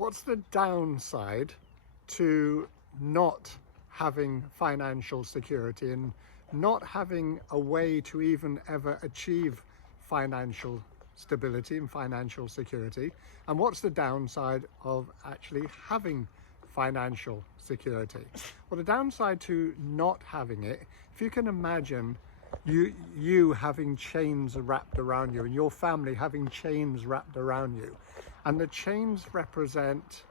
What's the downside to not having financial security and not having a way to even ever achieve financial stability and financial security? And what's the downside of actually having financial security? Well, the downside to not having it, if you can imagine you having chains wrapped around you and your family having chains wrapped around you, and the chains represent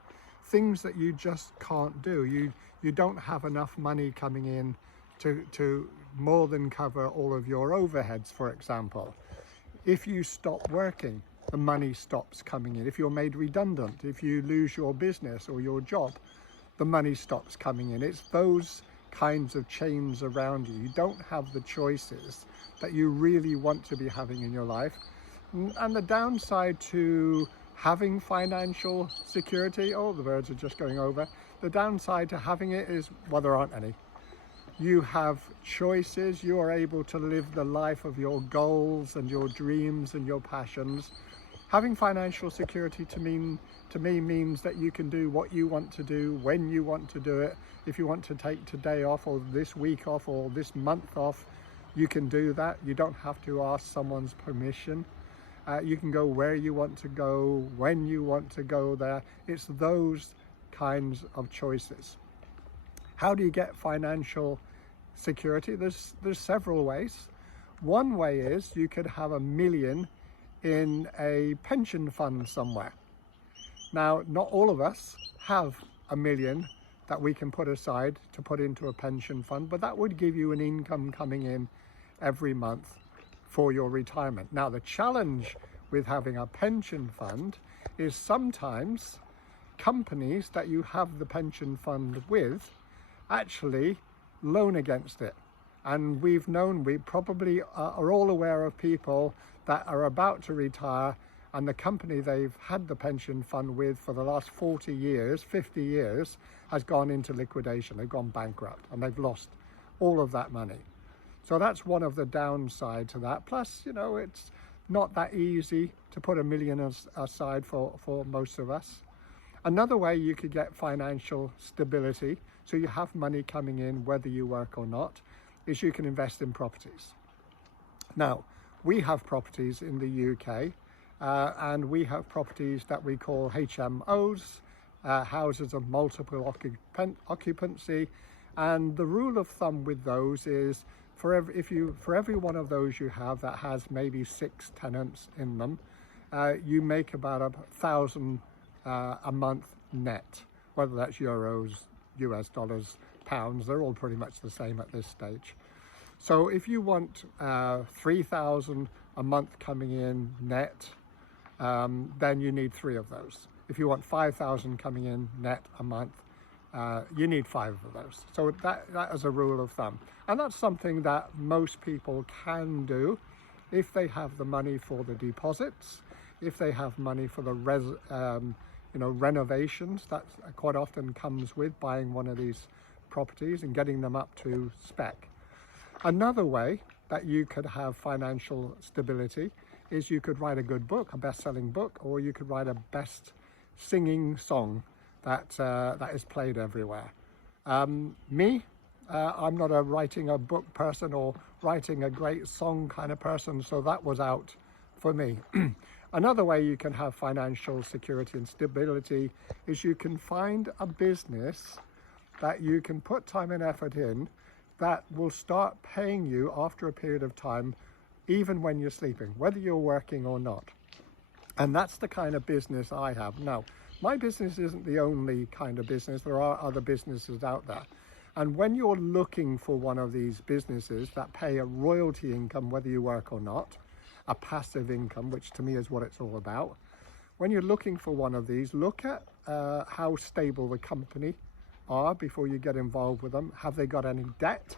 things that you just can't do. You don't have enough money coming in to more than cover all of your overheads, for example. If you stop working, the money stops coming in. If you're made redundant, if you lose your business or your job, the money stops coming in. It's those kinds of chains around you. You don't have the choices that you really want to be having in your life. And the downside to having financial security, oh, the birds are just going over. The downside to having it is, well, there aren't any. You have choices. You are able to live the life of your goals and your dreams and your passions. Having financial security to me means that you can do what you want to do when you want to do it. If you want to take today off or this week off or this month off, you can do that. You don't have to ask someone's permission. You can go where you want to go, when you want to go there. It's those kinds of choices. How do you get financial security? There's several ways. One way is you could have $1 million in a pension fund somewhere. Now, not all of us have $1 million that we can put aside to put into a pension fund, but that would give you an income coming in every month for your retirement. Now, the challenge with having a pension fund is sometimes companies that you have the pension fund with actually loan against it. And we probably are all aware of people that are about to retire and the company they've had the pension fund with for the last 40 years, 50 years, has gone into liquidation. They've gone bankrupt and they've lost all of that money. So that's one of the downsides to that. Plus, it's not that easy to put $1 million aside for most of us. Another way you could get financial stability, so you have money coming in whether you work or not, is you can invest in properties. Now, we have properties in the UK, and we have properties that we call HMOs, houses of multiple occupancy. And the rule of thumb with those is for every one of those you have that has maybe 6 tenants in them, you make about $1,000 a month net, whether that's euros, US dollars, pounds. They're all pretty much the same at this stage. So if you want 3,000 a month coming in net, then you need 3 of those. If you want 5,000 coming in net a month, you need 5 of those. So that is a rule of thumb. And that's something that most people can do if they have the money for the deposits, if they have money for the renovations. That quite often comes with buying one of these properties and getting them up to spec. Another way that you could have financial stability is you could write a good book, a best-selling book, or you could write a best singing song that is played everywhere. I'm not a writing a book person or writing a great song kind of person, so that was out for me. Another way you can have financial security and stability is you can find a business that you can put time and effort in that will start paying you after a period of time, even when you're sleeping, whether you're working or not. And that's the kind of business I have. Now, my business isn't the only kind of business. There are other businesses out there. And when you're looking for one of these businesses that pay a royalty income, whether you work or not, a passive income, which to me is what it's all about. When you're looking for one of these, look at how stable the company are before you get involved with them. Have they got any debt?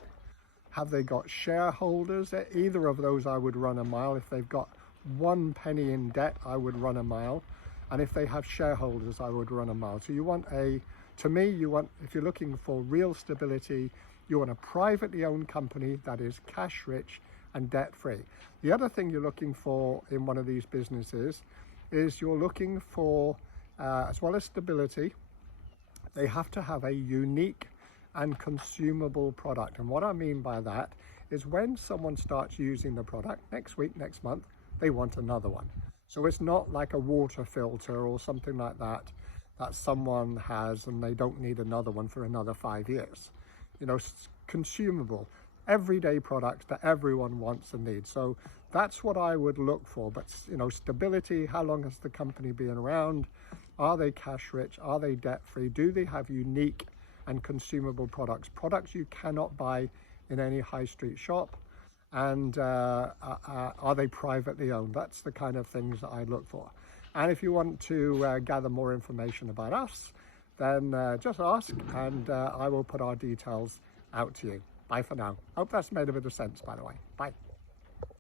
Have they got shareholders? Either of those I would run a mile. If they've got 1 penny in debt, I would run a mile. And if they have shareholders, I would run a mile. So if you're looking for real stability, you want a privately owned company that is cash rich and debt free. The other thing you're looking for in one of these businesses is you're looking for as well as stability, they have to have a unique and consumable product. And what I mean by that is when someone starts using the product next week, next month, they want another one. So it's not like a water filter or something like that that someone has and they don't need another one for another 5 years. You know, consumable, everyday products that everyone wants and needs. So that's what I would look for. But, you know, stability, how long has the company been around? Are they cash rich? Are they debt free? Do they have unique and consumable products you cannot buy in any high street shop? And are they privately owned? That's the kind of things that I look for. And if you want to gather more information about us, then just ask, and I will put our details out to you. Bye for now. Hope that's made a bit of sense, by the way. Bye.